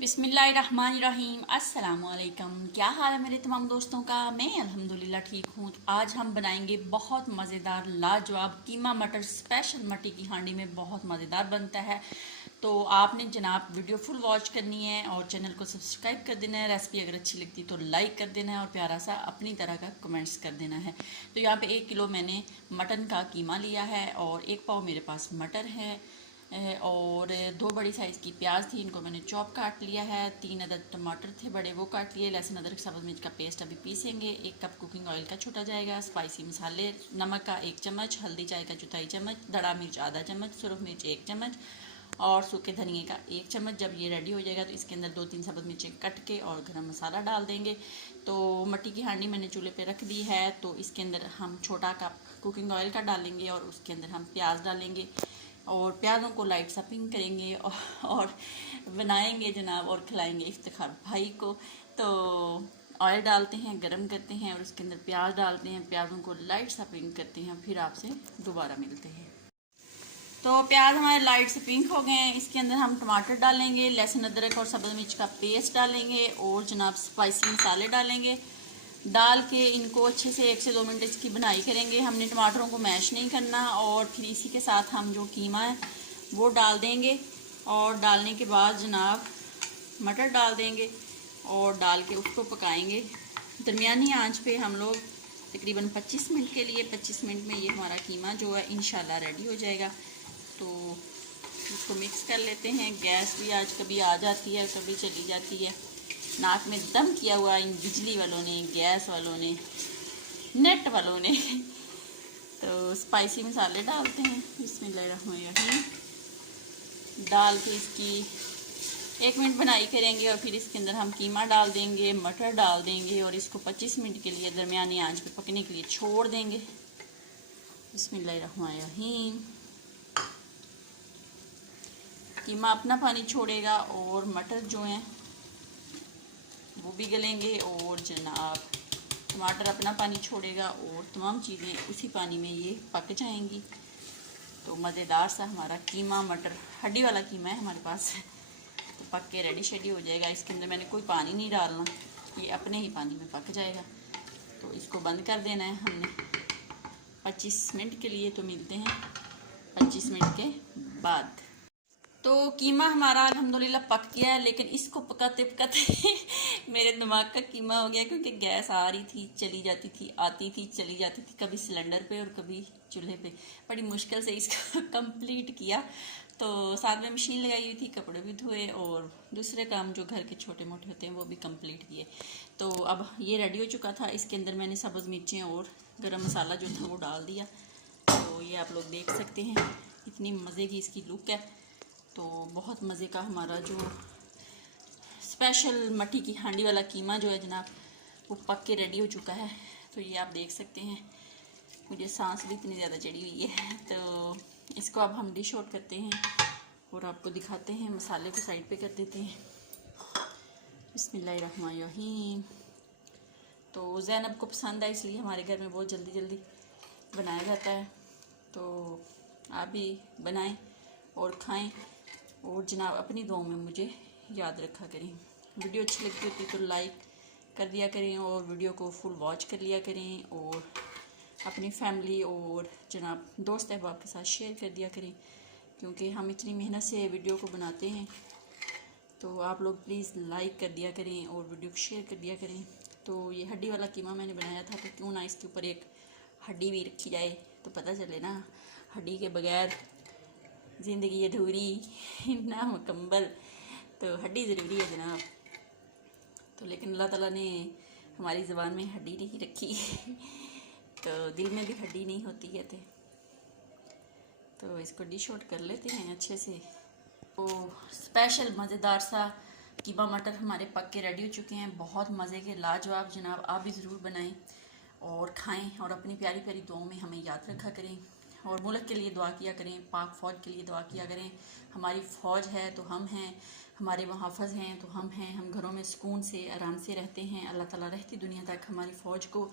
बिस्मिल्लाहिर्रहमानिर्रहीम। अस्सलामुअलैकुम। क्या हाल है मेरे तमाम दोस्तों का? मैं अल्हम्दुलिल्लाह ठीक हूँ। तो आज हम बनाएंगे बहुत मज़ेदार लाजवाब कीमा मटर स्पेशल मट्टी की हांडी में बहुत मज़ेदार बनता है। तो आपने जनाब वीडियो फुल वॉच करनी है और चैनल को सब्सक्राइब कर देना है। रेसिपी अगर अच्छी लगती तो लाइक कर देना है और प्यारा सा अपनी तरह का कमेंट्स कर देना है। तो यहाँ पे 1 किलो मैंने मटन का कीमा लिया है और 1 पाव मेरे पास मटर है और 2 बड़ी साइज़ की प्याज थी, इनको मैंने चॉप काट लिया है। 3 अदद टमाटर थे बड़े, वो काट लिए। लहसुन अदरक सब्ज़ मिर्च का पेस्ट अभी पीसेंगे। 1 कप कुकिंग ऑयल का छोटा जाएगा। स्पाइसी मसाले, नमक का 1 चम्मच, हल्दी चाय का चौथाई चम्मच, दड़ा मिर्च आधा चम्मच, सुरख मिर्च 1 चम्मच और सूखे धनिए का 1 चम्मच। जब ये रेडी हो जाएगा तो इसके अंदर 2-3 सब्ज़ मिर्चें कट के और गरम मसाला डाल देंगे। तो मट्टी की हांडी मैंने चूल्हे पे रख दी है। तो इसके अंदर हम छोटा कप कुकिंग ऑयल का डालेंगे और उसके अंदर हम प्याज डालेंगे और प्याज़ों को लाइट सा पिंक करेंगे और बनाएंगे जनाब और खिलाएंगे इफ्तिखार भाई को। तो ऑयल डालते हैं, गरम करते हैं और उसके अंदर प्याज डालते हैं। प्याज़ों को लाइट सा पिंक करते हैं, फिर आपसे दोबारा मिलते हैं। तो प्याज हमारे लाइट से पिंक हो गए हैं। इसके अंदर हम टमाटर डालेंगे, लहसुन अदरक और सब्ज़ मिर्च का पेस्ट डालेंगे और जनाब स्पाइसी मसाले डालेंगे। डाल के इनको अच्छे से 1 से 2 मिनट इसकी बनाई करेंगे। हमने टमाटरों को मैश नहीं करना और फिर इसी के साथ हम जो कीमा है वो डाल देंगे और डालने के बाद जनाब मटर डाल देंगे और डाल के उसको पकाएंगे दरमियानी आंच पे हम लोग तकरीबन 25 मिनट के लिए। 25 मिनट में ये हमारा कीमा जो है इंशाल्लाह रेडी हो जाएगा। तो इसको मिक्स कर लेते हैं। गैस भी आज कभी आ जाती है कभी चली जाती है। नाक में दम किया हुआ इन बिजली वालों ने, गैस वालों ने, नेट वालों ने। तो स्पाइसी मसाले डालते हैं। बिस्मिल्लाहिर्रहमानिर्रहीम डाल के इसकी 1 मिनट बनाई करेंगे और फिर इसके अंदर हम कीमा डाल देंगे, मटर डाल देंगे और इसको 25 मिनट के लिए दरमियानी आंच पे पकने के लिए छोड़ देंगे। बिस्मिल्लाहिर्रहमानिर्रहीम कीमा अपना पानी छोड़ेगा और मटर जो हैं वो भी गलेंगे और जनाब टमाटर अपना पानी छोड़ेगा और तमाम चीज़ें उसी पानी में ये पक जाएंगी। तो मज़ेदार सा हमारा कीमा मटर, हड्डी वाला कीमा है हमारे पास, तो पक के रेडी शेडी हो जाएगा। इसके अंदर मैंने कोई पानी नहीं डालना, ये अपने ही पानी में पक जाएगा। तो इसको बंद कर देना है हमने 25 मिनट के लिए। तो मिलते हैं 25 मिनट के बाद। तो कीमा हमारा अल्हम्दुलिल्लाह पक गया है, लेकिन इसको पकाते पकाते मेरे दिमाग का कीमा हो गया, क्योंकि गैस आ रही थी चली जाती थी, आती थी चली जाती थी, कभी सिलेंडर पे और कभी चूल्हे पे। बड़ी मुश्किल से इसको कंप्लीट किया। तो साथ में मशीन लगाई हुई थी, कपड़े भी धोए और दूसरे काम जो घर के छोटे मोटे होते हैं वो भी कंप्लीट किए। तो अब ये रेडी हो चुका था। इसके अंदर मैंने सब्ज़ मिर्चें और गरम मसाला जो था वो डाल दिया। तो ये आप लोग देख सकते हैं, इतनी मज़े की इसकी लुक है। तो बहुत मज़े का हमारा जो स्पेशल मट्टी की हांडी वाला कीमा जो है जनाब वो पक के रेडी हो चुका है। तो ये आप देख सकते हैं, मुझे सांस भी इतनी ज़्यादा चढ़ी हुई है। तो इसको अब हम डिश आउट करते हैं और आपको दिखाते हैं। मसाले को साइड पे कर देते हैं। बिस्मिल्लाहिर्रहमानिर्रहीम। तो ज़ैनब को पसंद है इसलिए हमारे घर में बहुत जल्दी जल्दी बनाया जाता है। तो आप भी बनाएं और खाएं और जनाब अपनी दुआओं में मुझे याद रखा करें। वीडियो अच्छी लगती होती तो लाइक कर दिया करें और वीडियो को फुल वॉच कर लिया करें और अपनी फैमिली और जनाब दोस्त अहबाब के साथ शेयर कर दिया करें, क्योंकि हम इतनी मेहनत से वीडियो को बनाते हैं। तो आप लोग प्लीज़ लाइक कर दिया करें और वीडियो को शेयर कर दिया करें। तो ये हड्डी वाला कीमा मैंने बनाया था, तो क्यों ना इसके ऊपर एक हड्डी भी रखी जाए, तो पता चले ना हड्डी के बगैर ज़िंदगी अधूरी ना मुकम्मल। तो हड्डी ज़रूरी है जनाब। तो लेकिन अल्लाह ताला ने हमारी ज़बान में हड्डी नहीं रखी तो दिल में भी हड्डी नहीं होती है। तो इसको डिश आउट कर लेते हैं अच्छे से। तो स्पेशल मज़ेदार सा कीमा मटर हमारे पक के रेडी हो चुके हैं, बहुत मज़े के, लाजवाब। जनाब आप भी ज़रूर बनाएं और खाएं और अपनी प्यारी प्यारी दुआओं में हमें याद रखा करें और मुल्क के लिए दुआ किया करें, पाक फ़ौज के लिए दुआ किया करें। हमारी फ़ौज है तो हम हैं, हमारे वहाँ हाफ़ज़ हैं तो हम हैं, हम घरों में सुकून से आराम से रहते हैं। अल्लाह ताला रहती दुनिया तक हमारी फ़ौज को,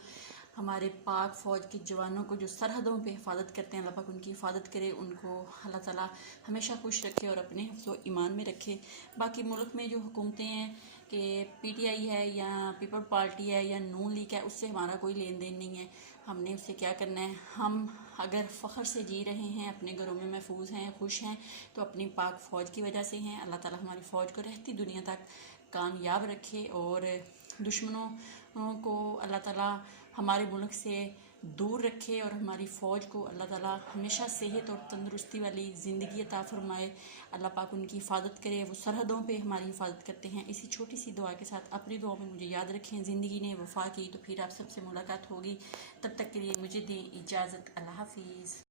हमारे पाक फ़ौज के जवानों को जो सरहदों पे हिफाजत करते हैं, अल्लाह पाक उनकी हिफाजत करे, उनको अल्लाह ताला हमेशा खुश रखे और अपने हिफ्ज़ ईमान में रखे। बाकी मुल्क में जो हुकूमतें हैं कि पीटीआई है या पीपल पार्टी है या नून लीग है, उससे हमारा कोई लेन देन नहीं है। हमने उससे क्या करना है, हम अगर फ़ख्र से जी रहे हैं, अपने घरों में महफूज हैं, खुश हैं, तो अपनी पाक फ़ौज की वजह से हैं। अल्लाह ताला हमारी फ़ौज को रहती दुनिया तक कामयाब रखे और दुश्मनों को अल्लाह ताला हमारे मुल्क से दूर रखे और हमारी फ़ौज को अल्लाह ताला हमेशा सेहत और तंदुरुस्ती वाली ज़िंदगी अता फ़रमाए। अल्लाह पाक उनकी हिफाजत करे, वो सरहदों पे हमारी हिफाजत करते हैं। इसी छोटी सी दुआ के साथ अपनी दुआ में मुझे याद रखें। ज़िंदगी ने वफ़ा की तो फिर आप सबसे मुलाकात होगी। तब तक के लिए मुझे दें इजाज़त। अल्लाह हाफ़िज़।